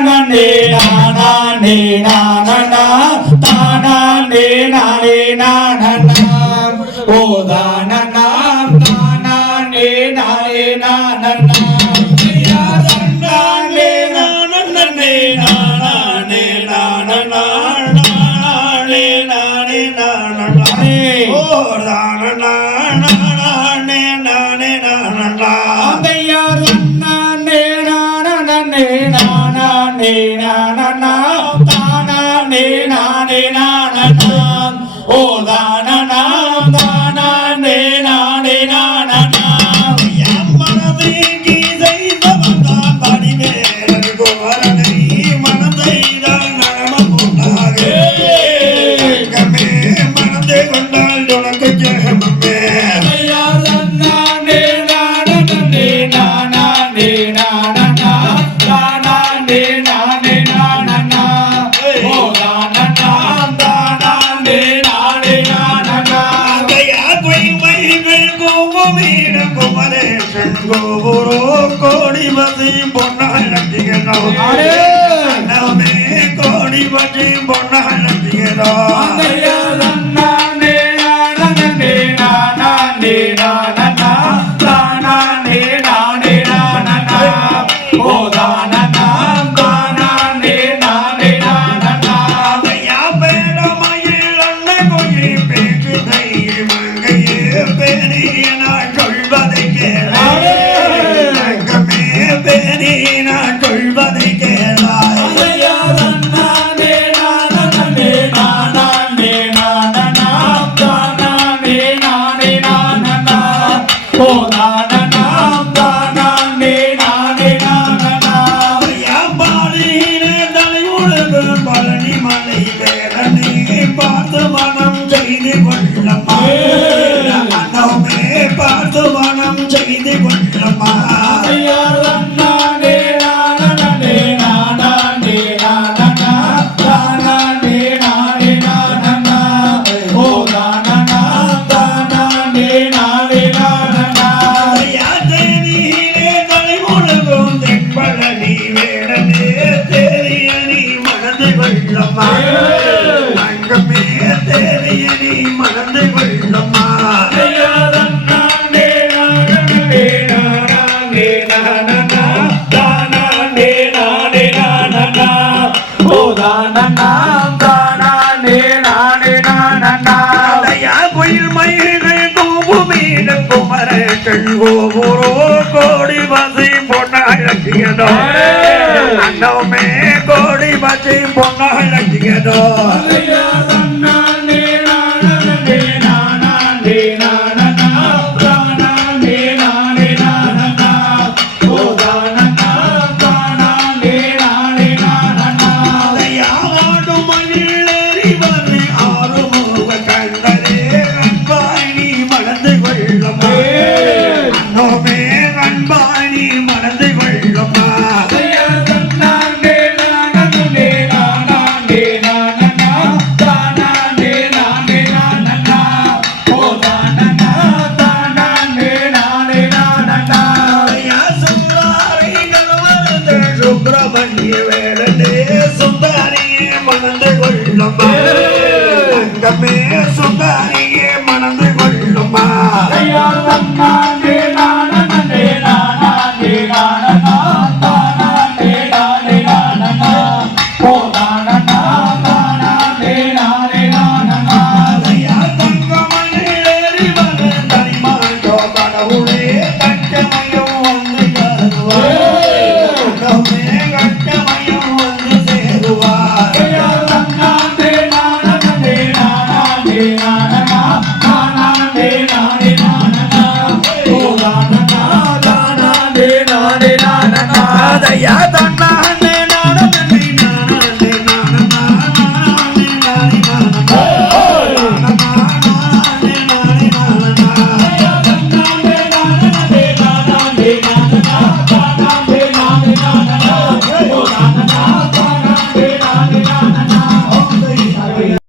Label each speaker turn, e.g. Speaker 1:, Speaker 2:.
Speaker 1: நானே நானே நானா தானே நானே நானா ஓ தானா தானே நானே நானா நானே நானா தானானே நானே நானா ஓ தானா
Speaker 2: பட்டியும் பொன்னால் நம்பிக்கிறோம் கோடி பட்டியும் பொன்னால் நம்பிக்கிறோம் గుండ్రమ్మ పాతువనం చేది గుండ్రమ్మ. ஒவ்வொரு கோடி பசி பொண்ணாகிடோ அண்ணமே கோடி பசி பொண்ணாகிடோ cabeça